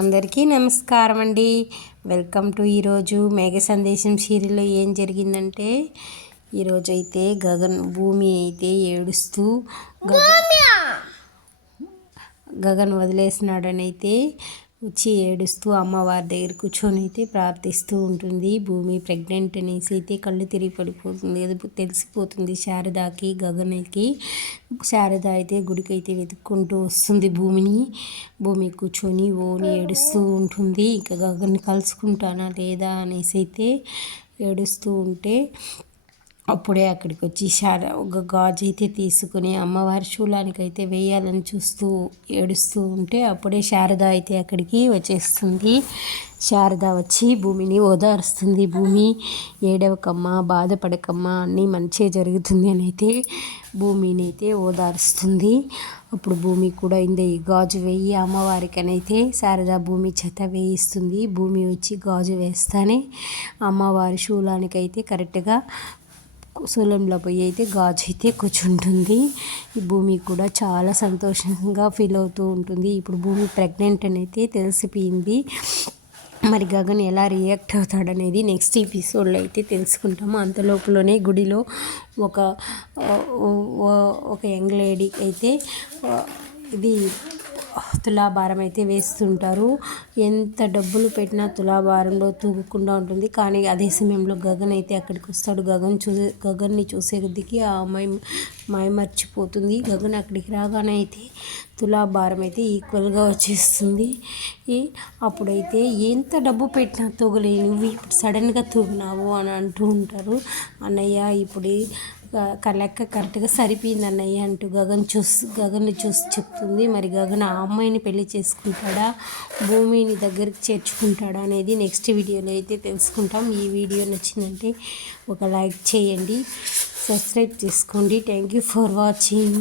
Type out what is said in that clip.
అందరికీ నమస్కారం అండి. వెల్కమ్ టు ఈరోజు మేఘ సందేశం సీరియల్లో ఏం జరిగిందంటే, ఈరోజు అయితే భూమి అయితే ఏడుస్తూ గగన్ వదిలేసినాడని అయితే వచ్చి ఏడుస్తూ అమ్మవారి దగ్గర కూర్చొని అయితే ప్రార్థిస్తూ ఉంటుంది. భూమి ప్రెగ్నెంట్ అనేసి అయితే కళ్ళు తిరిగి పడిపోతుంది, తెలిసిపోతుంది శారదాకి గగన్కి. శారద అయితే గుడికి అయితే వెతుక్కుంటూ వస్తుంది భూమి కూర్చొని ఏడుస్తూ ఉంటుంది. ఇక గగన్ కలుసుకుంటానా లేదా అనేసి అయితే ఏడుస్తూ ఉంటే అప్పుడే అక్కడికి వచ్చి ఒక గాజు అయితే తీసుకుని అమ్మవారి శూలానికి అయితే వేయాలని ఏడుస్తూ ఉంటే అప్పుడే శారద అయితే అక్కడికి వచ్చేస్తుంది. శారద వచ్చి భూమిని ఓదారుస్తుంది. భూమి ఏడవకమ్మా, బాధపడకమ్మా, అన్నీ మంచిగా జరుగుతుంది అని అయితే భూమిని అయితే ఓదారుస్తుంది. అప్పుడు భూమి కూడా ఈ గాజు వేయి అమ్మవారికి అని అయితే శారద భూమి చేత వేయిస్తుంది. భూమి వచ్చి గాజు వేస్తానే అమ్మవారి శూలానికైతే కరెక్ట్గా శూలంలో పోయి అయితే గాజు అయితే కూర్చుంటుంది. ఈ భూమి కూడా చాలా సంతోషంగా ఫీల్ అవుతూ ఉంటుంది. ఇప్పుడు భూమి ప్రెగ్నెంట్ అని అయితే తెలిసిపోయింది. మరి గగన్ ఎలా రియాక్ట్ అవుతాడనేది నెక్స్ట్ ఎపిసోడ్లో అయితే తెలుసుకుంటాము. అంతలోపులోనే గుడిలో ఒక యంగ్ లేడీకి అయితే ఇది తులాభారం అయితే వేస్తుంటారు. ఎంత డబ్బులు పెట్టినా తులాభారంలో తూగకుండా ఉంటుంది. కానీ అదే సమయంలో గగన్ అయితే అక్కడికి వస్తాడు. గగన్ని చూసే కొద్దికి ఆ అమ్మాయి మైమర్చిపోతుంది. గగన్ అక్కడికి రాగానే అయితే తులాభారం అయితే ఈక్వల్గా వచ్చేస్తుంది. అప్పుడైతే ఎంత డబ్బు పెట్టినా తూగలేవు, నువ్వు ఇప్పుడు సడన్గా తూగినావు అని అంటూ ఉంటారు. అన్నయ్య ఇప్పుడు లెక్క కరెక్ట్గా సరిపోయింది అన్నయ్య అంటూ గగన్ని చూసి చెప్తుంది. మరి గగన్ ఆ అమ్మాయిని పెళ్లి చేసుకుంటాడా, భూమిని దగ్గరికి చేర్చుకుంటాడా అనేది నెక్స్ట్ వీడియోలో అయితే తెలుసుకుంటాం. ఈ వీడియో నచ్చిందంటే ఒక లైక్ చేయండి, సబ్స్క్రైబ్ చేసుకోండి. Thank you for watching.